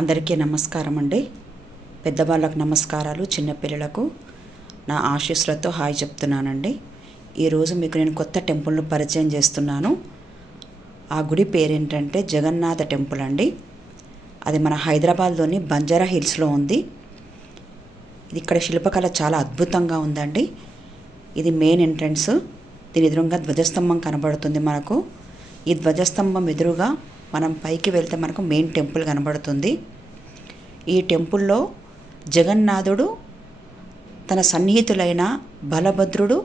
అందరికీ నమస్కారం అండి పెద్దవాళ్ళకు నమస్కారాలు చిన్నపిల్లలకు నా ఆశీస్సులతో హాయ్ చెప్తున్నానండి. ఈరోజు మీకు నేను కొత్త టెంపుల్ను పరిచయం చేస్తున్నాను. ఆ గుడి పేరేంటంటే జగన్నాథ టెంపుల్ అండి. అది మన హైదరాబాద్లోని బంజారా హిల్స్లో ఉంది. ఇది ఇక్కడ శిల్పకళ చాలా అద్భుతంగా ఉందండి. ఇది మెయిన్ ఎంట్రన్స్. దీని ఎదురుగా ధ్వజస్తంభం కనబడుతుంది మనకు. ఈ ధ్వజస్తంభం ఎదురుగా మనం పైకి వెళ్తే మనకు మెయిన్ టెంపుల్ కనబడుతుంది. ఈ టెంపుల్లో జగన్నాథుడు తన సన్నిహితులైన బలభద్రుడు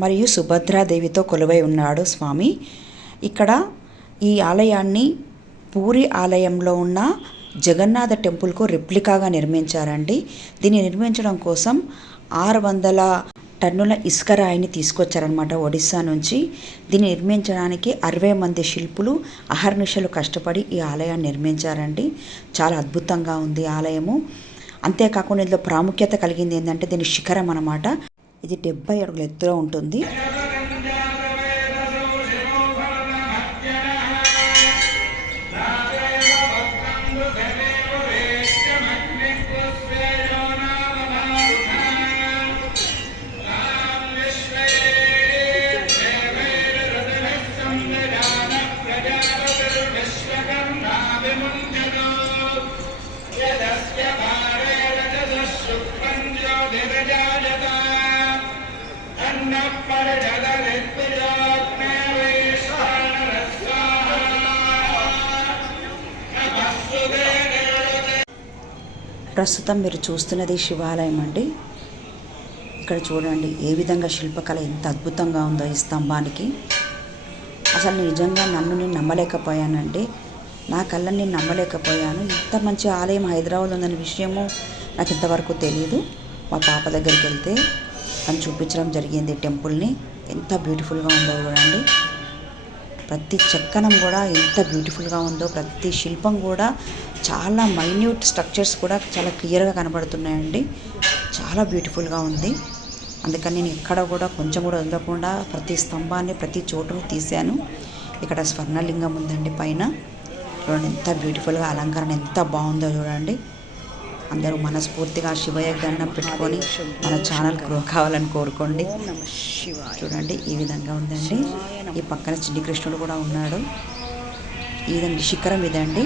మరియు సుభద్రాదేవితో కొలువై ఉన్నాడు స్వామి. ఇక్కడ ఈ ఆలయాన్ని పూరి ఆలయంలో ఉన్న జగన్నాథ టెంపుల్కు రిప్లికాగా నిర్మించారండి. దీన్ని నిర్మించడం కోసం ఆరు వందల టన్నుల ఇసుక రాయిని తీసుకొచ్చారనమాట ఒడిస్సా నుంచి. దీన్ని నిర్మించడానికి అరవై మంది శిల్పులు అహర్నిశలు కష్టపడి ఈ ఆలయాన్ని నిర్మించారండి. చాలా అద్భుతంగా ఉంది ఆలయము. అంతేకాకుండా ఇందులో ప్రాముఖ్యత కలిగింది ఏంటంటే దీని శిఖరం అనమాట ఇది డెబ్బై అడుగుల ఎత్తులో ఉంటుంది. ప్రస్తుతం మీరు చూస్తున్నది శివాలయం అండి. ఇక్కడ చూడండి ఏ విధంగా శిల్పకళ ఎంత అద్భుతంగా ఉందో ఈ స్తంభానికి. అసలు నిజంగా నన్ను నేను నమ్మలేకపోయానండి. నా కళ్ళని నేను నమ్మలేకపోయాను. ఇంత మంచి ఆలయం హైదరాబాద్ ఉందనే విషయము నాకు ఇంతవరకు తెలియదు మా పాప దగ్గరికి వెళ్తే తను చూపించడం జరిగింది టెంపుల్ని. ఎంత బ్యూటిఫుల్గా ఉందో చూడండి. ప్రతి చెక్కనం కూడా ఎంత బ్యూటిఫుల్గా ఉందో ప్రతి శిల్పం కూడా చాలా మైన్యూట్ స్ట్రక్చర్స్ కూడా చాలా క్లియర్గా కనబడుతున్నాయండి. చాలా బ్యూటిఫుల్గా ఉంది. అందుకని నేను ఎక్కడ కూడా కొంచెం కూడా వదలకుండా ప్రతి స్తంభాన్ని ప్రతి చోటును తీశాను. ఇక్కడ స్వర్ణలింగం ఉందండి పైన. చూడండి ఎంత బ్యూటిఫుల్గా అలంకరణ ఎంత బాగుందో చూడండి. అందరూ మనస్ఫూర్తిగా శివయ్య దండం పెట్టుకొని మన ఛానల్ గ్రో కావాలని కోరుకోండి. చూడండి ఈ విధంగా ఉందండి. ఈ పక్కన చిన్ని కృష్ణుడు కూడా ఉన్నాడు. ఇదండి శిఖరం ఇదండి.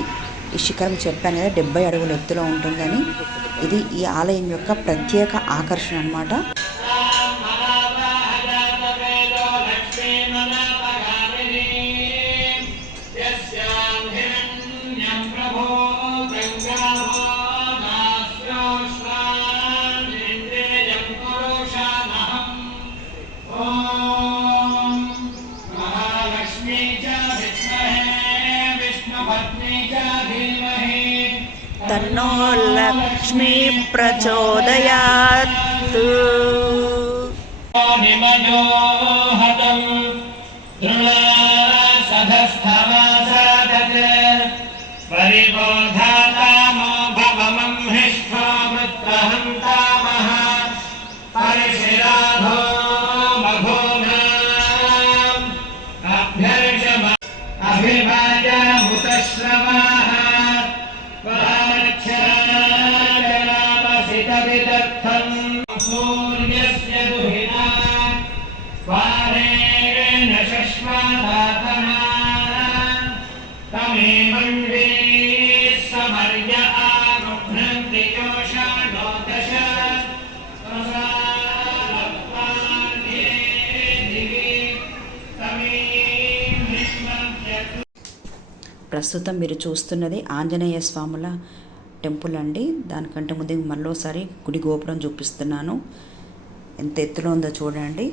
ఈ శిఖరం చెప్పాను కదా డెబ్బై అడుగుల ఎత్తులో ఉంటుందని. ఇది ఈ ఆలయం యొక్క ప్రత్యేక ఆకర్షణ అన్నమాట. तन्नो लक्ष्मी प्रचोदयात्मो ప్రస్తుతం మీరు చూస్తున్నది ఆంజనేయ స్వాముల టెంపుల్ అండి. దానికంటే ముందు మరోసారి గుడి గోపురం చూపిస్తున్నాను. ఎంత ఎత్తులో ఉందో చూడండి.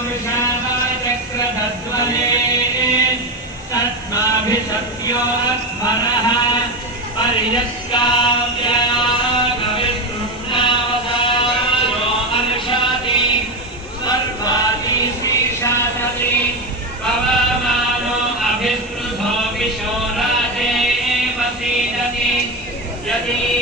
सत्योऽध्वरः परियत्काव्यागविष्णुनावदारोऽर्षाति सर्वाति श्रीशासति पवमानो अभिस्पृधो विशोराजे वसीदति यदि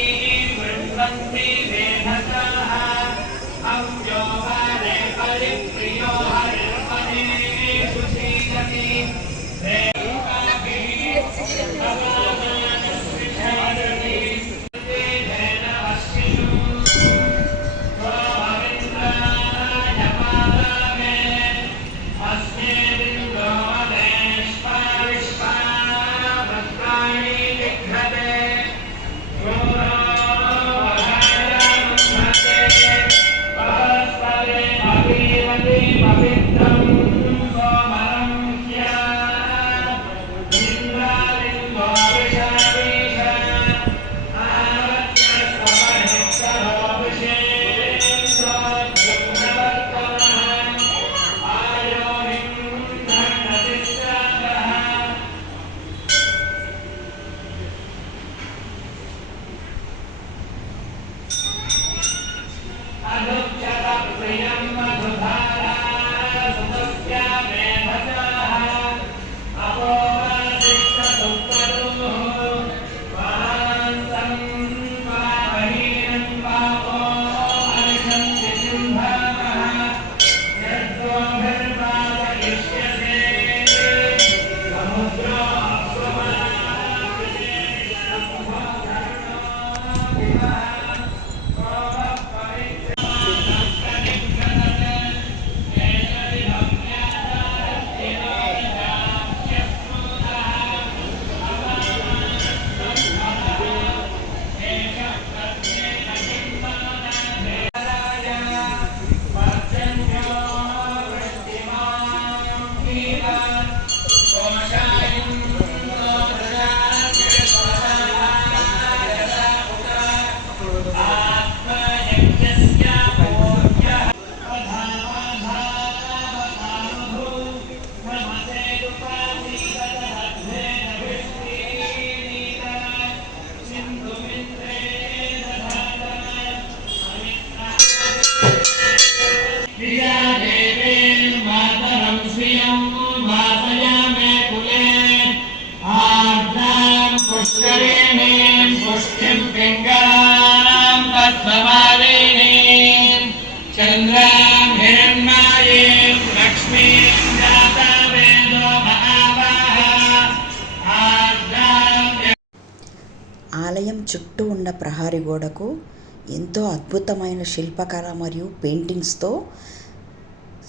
Yes, yes. ఆలయం చుట్టూ ఉన్న ప్రహారీ గోడకు ఎంతో అద్భుతమైన శిల్పకళ మరియు పెయింటింగ్స్తో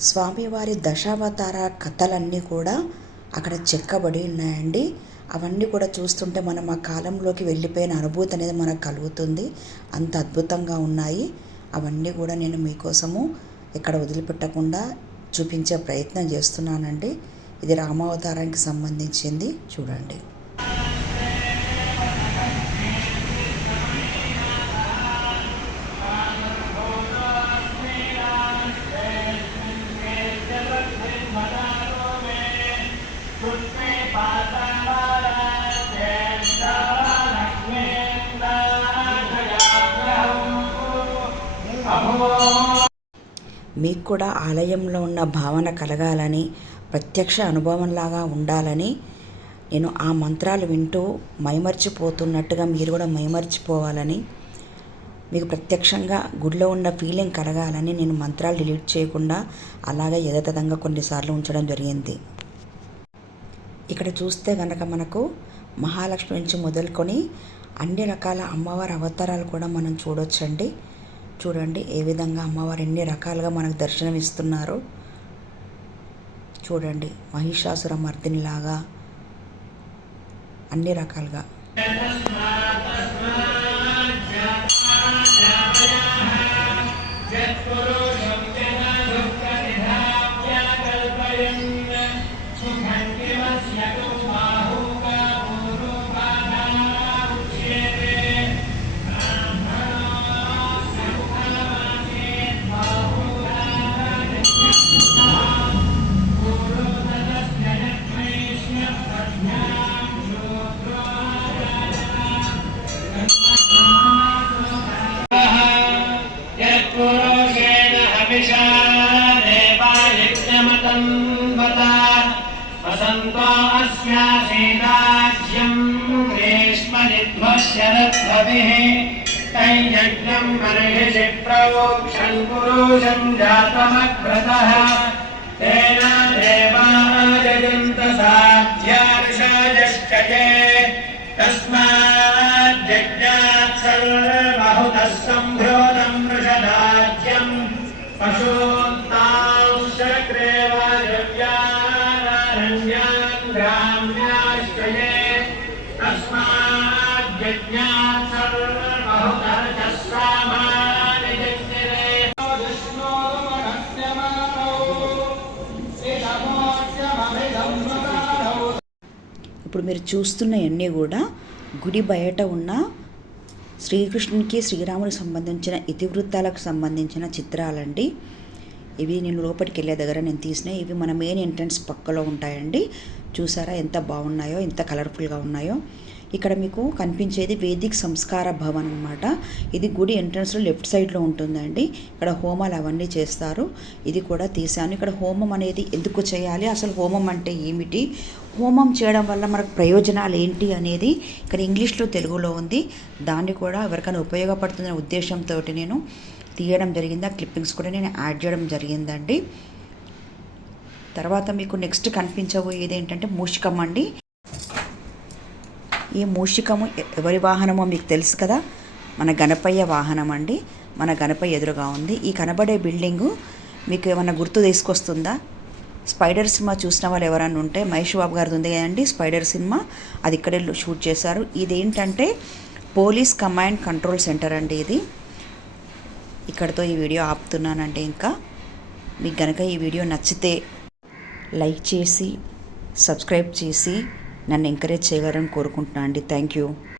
స్వామివారి దశావతార కథలన్నీ కూడా అక్కడ చెక్కబడి ఉన్నాయండి. అవన్నీ కూడా చూస్తుంటే మనం ఆ కాలంలోకి వెళ్ళిపోయిన అనుభూతి అనేది మనకు కలుగుతుంది. అంత అద్భుతంగా ఉన్నాయి. అవన్నీ కూడా నేను మీకోసము ఇక్కడ వదిలిపెట్టకుండా చూపించే ప్రయత్నం చేస్తున్నానండి. ఇది రామావతారానికి సంబంధించింది. చూడండి. మీకు కూడా ఆలయంలో ఉన్న భావన కలగాలని ప్రత్యక్ష అనుభవంలాగా ఉండాలని నేను ఆ మంత్రాలు వింటూ మైమర్చిపోతున్నట్టుగా మీరు కూడా మైమర్చిపోవాలని మీకు ప్రత్యక్షంగా గుడిలో ఉన్న ఫీలింగ్ కలగాలని నేను మంత్రాలు డిలీట్ చేయకుండా అలాగే యథాతథంగా కొన్నిసార్లు ఉంచడం జరిగింది. ఇక్కడ చూస్తే కనుక మనకు మహాలక్ష్మి నుంచి మొదలుకొని అన్ని రకాల అమ్మవారి అవతారాలు కూడా మనం చూడొచ్చండి. చూడండి ఏ విధంగా అమ్మవారు ఎన్ని రకాలుగా మనకు దర్శనం ఇస్తున్నారు చూడండి మహిషాసుర మర్దినిలాగా అన్ని రకాలుగా. यज्ञम् बर्हिषि प्रोक्षन् पुरुषम् जातमग्रतः। तेन देवाजयन्त साध्यार्षायश्च ये तस्माद्यज्ञात् सर्वहुतः सम्भ्रोतम् वृषदाज्यम् पशून्तांशग्रेवाजव्यारण्यान् ग्राम्या ఇప్పుడు మీరు చూస్తున్నవన్నీ కూడా గుడి బయట ఉన్న శ్రీకృష్ణునికి శ్రీరామునికి సంబంధించిన ఇతివృత్తాలకు సంబంధించిన చిత్రాలండి. ఇవి నేను లోపలికి వెళ్ళే దగ్గర నేను తీసినాయి ఇవి మన మెయిన్ ఎంట్రన్స్ పక్కలో ఉంటాయండి. చూసారా ఎంత బాగున్నాయో ఎంత కలర్ఫుల్గా ఉన్నాయో. ఇక్కడ మీకు కనిపించేది వేదిక్ సంస్కార భవన్ అనమాట ఇది గుడి ఎంట్రన్స్లో లెఫ్ట్ సైడ్లో ఉంటుందండి. ఇక్కడ హోమాలు అవన్నీ చేస్తారు. ఇది కూడా తీసాను ఇక్కడ హోమం అనేది ఎందుకు చేయాలి? అసలు హోమం అంటే ఏమిటి? హోమం చేయడం వల్ల మనకు ప్రయోజనాలు ఏంటి అనేది ఇక్కడ ఇంగ్లీష్లో తెలుగులో ఉంది. దాన్ని కూడా ఎవరికైనా ఉపయోగపడుతుందనే ఉద్దేశంతో నేను తీయడం జరిగింది. ఆ క్లిప్పింగ్స్ కూడా నేను యాడ్ చేయడం జరిగిందండి. తర్వాత మీకు నెక్స్ట్ కనిపించబోయేది ఏంటంటే మూషికం అండి. ఈ మూషికము ఎవరి వాహనమో మీకు తెలుసు కదా? మన గణపయ్య వాహనం అండి మన గణపయ్య ఎదురుగా ఉంది. ఈ కనబడే బిల్డింగు మీకు ఏమైనా గుర్తు తీసుకొస్తుందా? స్పైడర్ సినిమా చూసిన వాళ్ళు ఎవరైనా ఉంటే మహేష్ బాబు గారిది ఉంది కదండి స్పైడర్ సినిమా. అది ఇక్కడే షూట్ చేశారు. ఇదేంటంటే పోలీస్ కమాండ్ కంట్రోల్ సెంటర్ అండి ఇది. ఇక్కడితో ఈ వీడియో ఆపుతున్నానండి ఇంకా. మీకు గనక ఈ వీడియో నచ్చితే లైక్ చేసి సబ్స్క్రైబ్ చేసి నన్ను ఎంకరేజ్ చేయగలరని కోరుకుంటున్నాను అండి. Thank you